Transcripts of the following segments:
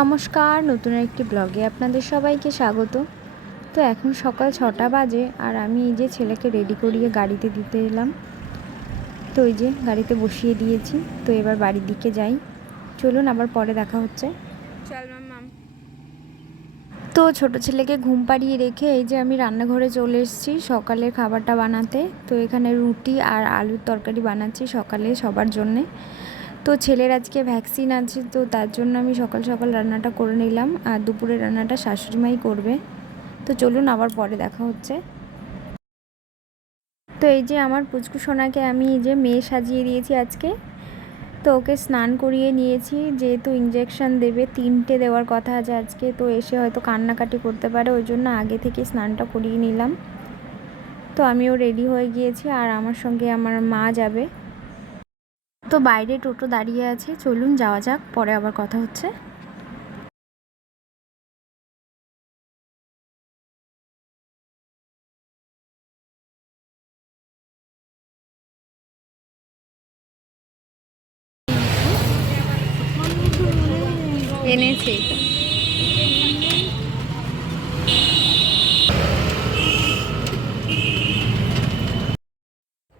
নমস্কার, নতুন একটি ব্লগে আপনাদের সবাইকে স্বাগত। তো এখন সকাল 6টা বাজে আর আমি এই যে ছেলেকে রেডি করিয়ে গাড়িতে দিতে এলাম। তো এই যে গাড়িতে বসিয়ে দিয়েছি। তো এবার বাড়ির দিকে যাই, চলুন আবার পরে দেখা হচ্ছে। চল মাম্মাম। তো ছোট ছেলেকে ঘুম পাড়িয়ে রেখে এই যে আমি রান্নাঘরে চলে এসেছি সকালের খাবারটা বানাতে। তো এখানে রুটি আর আলুর তরকারি বানাচ্ছি সকালে সবার জন্যে। তো ছেলের আজকে ভ্যাকসিন আছে, তো তার জন্য আমি সকাল সকাল রান্নাটা করে নিলাম, আর দুপুরের রান্নাটা শাশুড়িমাই করবে। তো চলুন আবার পরে দেখা হচ্ছে। তো এই যে আমার পুচকু সোনাকে আমি এই যে মেয়ে সাজিয়ে দিয়েছি আজকে। তো ওকে স্নান করিয়ে নিয়েছি, যেহেতু ইঞ্জেকশন দেবে 3টে দেওয়ার কথা আছে আজকে। তো এসে হয়তো কান্নাকাটি করতে পারে, ওই জন্য আগে থেকে স্নানটা করিয়ে নিলাম। তো আমিও রেডি হয়ে গিয়েছি আর আমার সঙ্গে আমার মা যাবে। তো বাইরে টোটো দাঁড়িয়ে আছে, চলুন যাওয়া যাক, পরে আবার কথা হচ্ছে। এনেছি।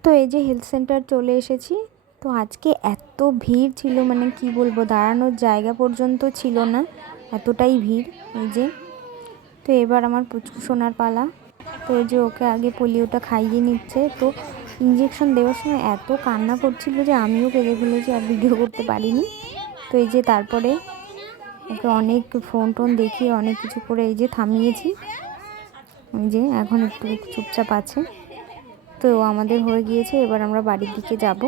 তো এই যে হেলথ সেন্টার চলে এসেছি। তো আজকে এত ভিড় ছিল, মানে কি বলবো, দাঁড়ানোর জায়গা পর্যন্ত ছিল না, এতটাই ভিড়। এই যে তো এবার আমার পুচকু সোনার পালা। তো এই যে ওকে আগে পোলিওটা খাইয়ে নিচ্ছে। তো ইঞ্জেকশন দেওয়ার সময় এত কান্না করছিল যে আমিও কেঁদে ফেলেছি, আর ভিডিও করতে পারিনি। তো এই যে তারপরে ওকে অনেক ফোন টোন দেখিয়ে অনেক কিছু করে এই যে থামিয়েছি। ওই যে এখন একটু চুপচাপ আছে। তো আমাদের হয়ে গিয়েছে, এবার আমরা বাড়ির দিকে যাব।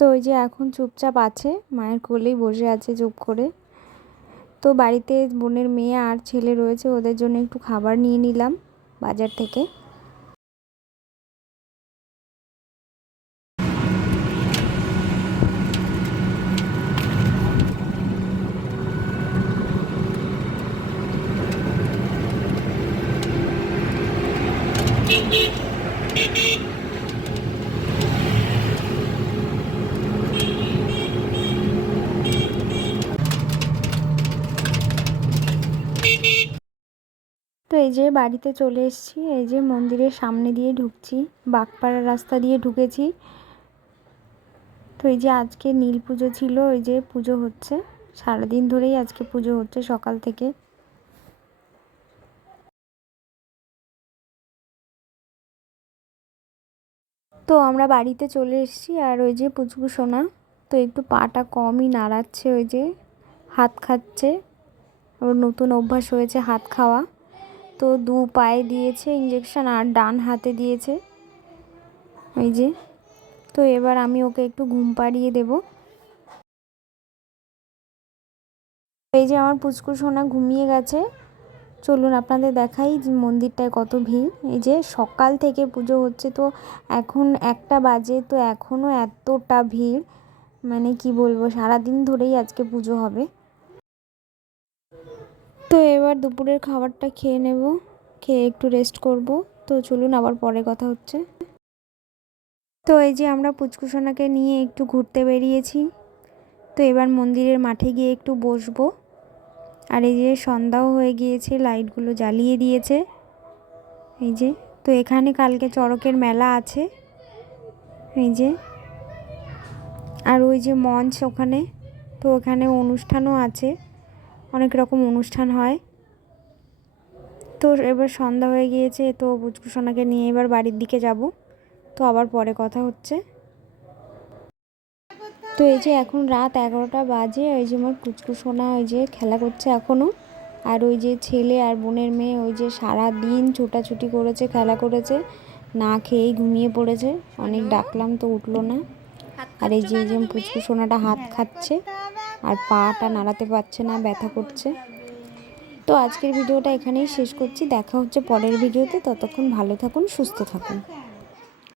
তো ওই যে এখন চুপচাপ আছে, মায়ের কোলেই বসে আছে চুপ করে। তো বাড়িতে বোনের মেয়ে আর ছেলে রয়েছে, ওদের জন্য একটু খাবার নিয়ে নিলাম বাজার থেকে। তো এই যে বাড়িতে চলে এসেছি, এই যে মন্দিরের সামনে দিয়ে ঢুকছি, বাগপাড়ার রাস্তা দিয়ে ঢুকেছি। তো এই যে আজকে নীল পুজো ছিল, ওই যে পুজো হচ্ছে সারাদিন ধরেই, আজকে পুজো হচ্ছে সকাল থেকে। তো আমরা বাড়িতে চলে এসেছি আর ওই যে পুচকু সোনা তো একটু পাটা কমই নাড়াচ্ছে, ওই যে হাত খাচ্ছে, ওর নতুন অভ্যাস হয়েছে হাত খাওয়া। তো 2 পায়ে দিয়েছে ইঞ্জেকশন আর ডান হাতে দিয়েছে। এই যে তো এবার আমি ওকে একটু ঘুম পাড়িয়ে দেব। এই যে আমার পুচকু সোনা ঘুমিয়ে গেছে। চলুন আপনাদের দেখাই যে মন্দিরটায় কত ভিড়। এই যে সকাল থেকে পুজো হচ্ছে, তো এখন 1টা বাজে, তো এখনও এতটা ভিড়, মানে কি বলবো, সারাদিন ধরেই আজকে পুজো হবে। তো এবার দুপুরের খাবারটা খেয়ে নেব, খেয়ে একটু রেস্ট করব। তো চলুন আবার পরে কথা হচ্ছে। তো এই যে আমরা পুচকু সোনাকে নিয়ে একটু ঘুরতে বেরিয়েছি। তো এবার মন্দিরের মাঠে গিয়ে একটু বসবো। আর এই যে সন্ধ্যাও হয়ে গিয়েছে, লাইটগুলো জ্বালিয়ে দিয়েছে। এই যে তো এখানে কালকে চড়কের মেলা আছে, এই যে, আর ওই যে মঞ্চ ওখানে, তো ওখানে অনুষ্ঠানও আছে, অনেক রকম অনুষ্ঠান হয়। তো এবার সন্ধ্যা হয়ে গিয়েছে, তো পুচকু সোনাকে নিয়ে এবার বাড়ির দিকে যাব। তো আবার পরে কথা হচ্ছে। তো এই যে এখন রাত 11টা বাজে, ওই যে আমার পুচকু সোনা ওই যে খেলা করছে এখনও। আর ওই যে ছেলে আর বোনের মেয়ে ওই যে সারা দিন ছোটাছুটি করেছে, খেলা করেছে, না খেয়েই ঘুমিয়ে পড়েছে। অনেক ডাকলাম তো উঠলো না। আর এই যে পুচকু সোনাটা হাত খাচ্ছে আর পাটা নাড়াতে পারছে না, ব্যথা করছে। তো আজকের ভিডিওটা এখানেই শেষ করছি, দেখা হচ্ছে পরের ভিডিওতে। ততক্ষণ ভালো থাকুন, সুস্থ থাকুন।